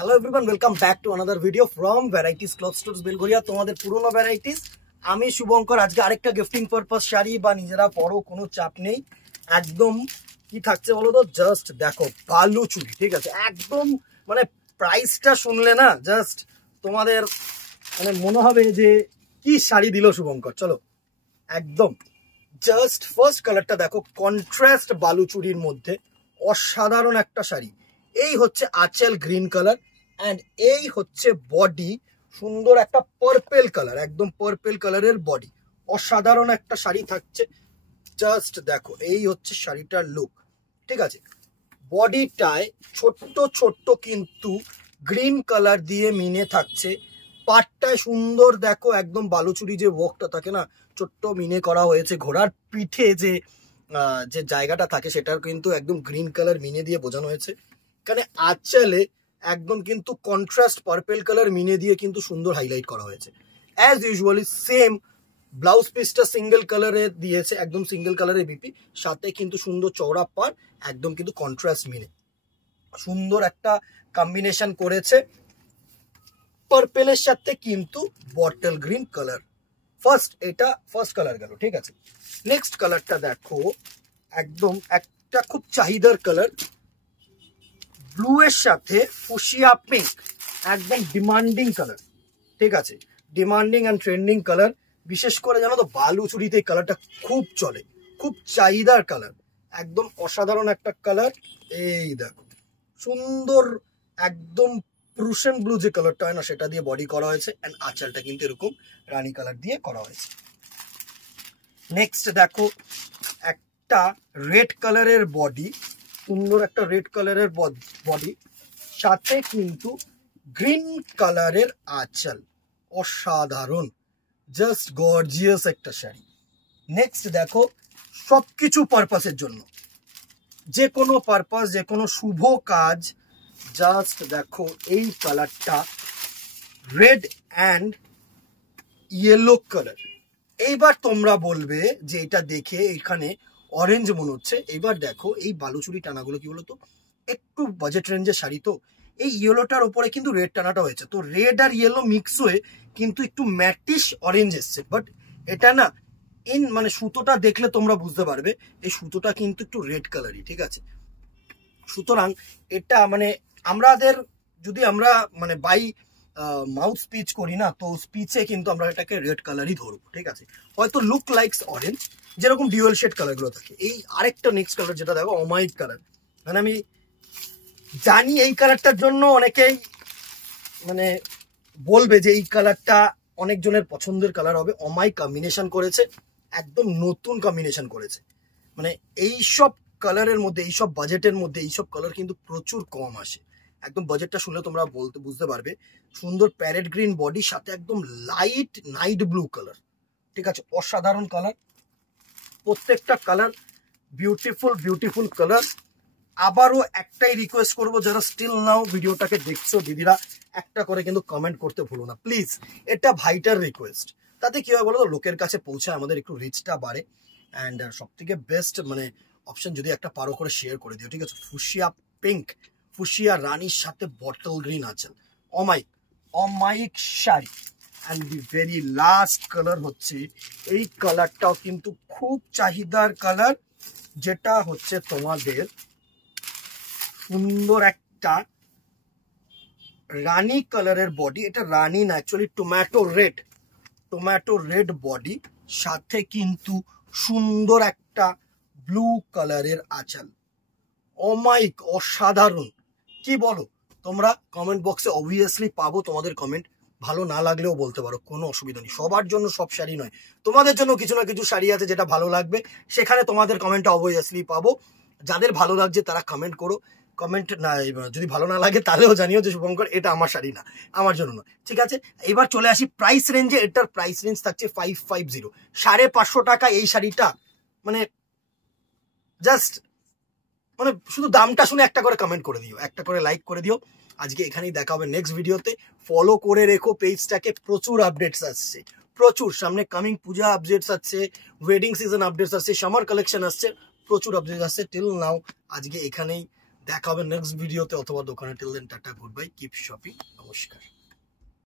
Hello everyone, welcome back to another video from varieties cloth stores Belgharia. তোমাদের পুরনো varieties, আমি শুভঙ্কর। আজকে আরেকটা গিফটিং পারপাস শাড়ি বা নিজেরা পরো, কোনো চাপ নেই। একদম কি থাকছে বলো তো, জাস্ট দেখো বালু চুড়ি, ঠিক আছে? একদম মানে প্রাইসটা শুনলে না জাস্ট তোমাদের মানে মনে হবে যে কি শাড়ি দিল শুভঙ্কর। চলো একদম জাস্ট ফার্স্ট কালারটা দেখো, কন্ট্রাস্ট বালু চুড়ির মধ্যে অসাধারণ একটা শাড়ি। এই হচ্ছে আঁচল গ্রিন কালার অ্যান্ড এই হচ্ছে বডি, সুন্দর একটা পার্পেল কালার, একদম পার্পেল কালারের বডি। অসাধারণ একটা শাড়ি থাকছে। জাস্ট দেখো এই হচ্ছে শাড়িটার লুক, ঠিক আছে? বডিটায় ছোট্ট ছোট্ট কিন্তু গ্রিন কালার দিয়ে মিনে থাকছে। পাটটায় সুন্দর দেখো একদম বালুচুরি যে ওয়ার্কটা থাকে না, ছোট্ট মিনে করা হয়েছে। ঘোড়ার পিঠে যে যে জায়গাটা থাকে সেটার কিন্তু একদম গ্রিন কালার মিনে দিয়ে বোঝানো হয়েছে। এখানে আঁচলে একদম কিন্তু কন্ট্রাস্ট পার্পেল কালার মিনে দিয়ে কিন্তু সুন্দর হাইলাইট করা হয়েছে। অ্যাজ ইউজুয়ালি সেম ব্লাউজ পিসটা সিঙ্গেল কালারে দিয়েছে, একদম সিঙ্গেল কালারের বিপি, সাথে কিন্তু সুন্দর চওড়া পার, একদম কিন্তু কন্ট্রাস্ট মিনে সুন্দর একটা কম্বিনেশন করেছে পার্পেলের সাথে কিন্তু বটল গ্রিন কালার। এটা ফার্স্ট কালার গেল, ঠিক আছে? নেক্সট কালারটা দেখো, একদম একটা খুব চাহিদার কালার, ব্লু এর সাথে ফুশিয়া পিঙ্ক, একদম ডিমান্ডিং কালার, ঠিক আছে? Demanding and trending colour. বিশেষ করে জানো তো বালু চুড়িতে এই কালারটা খুব চলে, খুব চাহিদার কালার, একদম অসাধারণ একটা কালার। এই দেখো সুন্দর একদম প্রুশন ব্লু যে কালারটা হয় না, সেটা দিয়ে বডি করা হয়েছে অ্যান্ড আঁচলটা কিন্তু এরকম রানী কালার দিয়ে করা হয়েছে। নেক্সট দেখো একটা রেড কালারের বডি, সুন্দর একটা রেড কালারের বডি, সাথে কিন্তু গ্রিন কালারের আঁচল। অসাধারণ, জাস্ট গর্জিয়াস একটা শাড়ি। নেক্সট দেখো সবকিছু পারপাসের জন্য, যে কোনো পারপাস, যে কোনো শুভ কাজ, জাস্ট দেখো এই কালারটা রেড অ্যান্ড ইয়েলো কালার। এইবার তোমরা বলবে যে এটা দেখে এখানে অরেঞ্জ মনে হচ্ছে। এইবার দেখো এই বালুচুরি টানাগুলো কি বলতো, একটু বাজেট রেঞ্জের শাড়ি তো, এই ইয়েলোটার ওপরে কিন্তু রেড টানাটা হয়েছে, তো রেড আর ইয়েলো মিক্স হয়ে কিন্তু একটু ম্যাটিশ অরেঞ্জ এসছে। বাট এটা না মানে সুতোটা দেখলে তোমরা বুঝতে পারবে এই সুতোটা কিন্তু একটু রেড কালারই, ঠিক আছে? সুতরাং এটা মানে আমাদের যদি আমরা মানে বাই মাউথ স্পিচ করি না, তো স্পিচে কিন্তু আমরা এটাকে রেড কালারই ধরবো, ঠিক আছে? হয়তো লুক লাইকস অরেঞ্জ, যেরকম ডিউয়াল শেড কালারগুলো থাকে। এই আরেকটা নেক্সট কালার যেটা দেখো, অমাইক কালার। মানে আমি জানি এই কালারটার জন্য অনেকেই মানে বলবে যে এই কালারটা অনেকজনের পছন্দের কালার হবে। অমাইক কম্বিনেশন করেছে, একদম নতুন কম্বিনেশন করেছে। মানে এইসব কালারের মধ্যে, এইসব বাজেটের মধ্যে এইসব কালার কিন্তু প্রচুর কম আসে। একদম বাজেটটা শুনলে তোমরা বুঝতে পারবে। সুন্দর প্যারেট গ্রিন বডির সাথে একদম লাইট নাইট ব্লু কালার, ঠিক আছে? অসাধারণ কালার, প্রত্যেকটা কালার বিউটিফুল বিউটিফুল কালার। আবারও একটাই রিকোয়েস্ট করবো, যারা স্টিল নাও ভিডিওটাকে দেখছো দিদিরা, একটা করে কিন্তু কমেন্ট করতে ভুলো না প্লিজ, এটা ভাইটার রিকোয়েস্ট। তাতে কি হয় বলো তো, লোকের কাছে পৌঁছায়, আমাদের একটু রিচটা বাড়ে। অ্যান্ড সব থেকে বেস্ট মানে অপশন যদি একটা পারো করে শেয়ার করে দিও, ঠিক আছে? ফুশিয়া পিঙ্ক, ফুশিয়া রানীর সাথে বটল গ্রিন আঁচল, অমাইক sari. And the very last colour হচ্ছে এই কালারটাও কিন্তু খুব চাহিদার কালার, যেটা হচ্ছে তোমাদের সুন্দর একটা রানী কালারের বডি। এটা রানী না, অ্যাকচুয়ালি টমেটো রেড বডি, সাথে কিন্তু সুন্দর একটা ব্লু কালারের আঁচল। অমাইক, অসাধারণ। কি বলো তোমরা? কমেন্ট বক্সে অবভিয়াসলি পাবো তোমাদের কমেন্ট, ভালো না লাগলেও বলতে পারো, কোনো অসুবিধা নেই। সবার জন্য সব শাড়ি নয়, তোমাদের জন্য কিছু না কিছু শাড়ি আছে যেটা ভালো লাগবে, সেখানে তোমাদের কমেন্টটা অবভিয়াসলি পাবো। যাদের ভালো লাগছে তারা কমেন্ট করো, কমেন্ট না যদি ভালো না লাগে তাহলেও জানিও যে শুভঙ্কর এটা আমার শাড়ি না, আমার জন্য নয়, ঠিক আছে? এবার চলে আসি প্রাইস রেঞ্জে। এটার প্রাইস রেঞ্জ থাকছে 550, 550 টাকা এই শাড়িটা। মানে জাস্ট মানে শুধু দামটা শুনে একটা করে কমেন্ট করে দিও, একটা করে লাইক করে দিও। আজকে এখানেই দেখা হবে নেক্সট ভিডিওতে। ফলো করে রেখো পেজটাকে, প্রচুর আপডেটস আসছে, প্রচুর। সামনে কামিং পূজা আপডেটস আসছে, ওয়েডিং সিজন আপডেটস আসছে, সামার কালেকশন আসছে, প্রচুর আপডেট আসছে। টিল নাও আজকে এখানেই দেখা হবে নেক্সট ভিডিওতে অথবা দোকানে। Till then tata, goodbye, keep shopping, নমস্কার।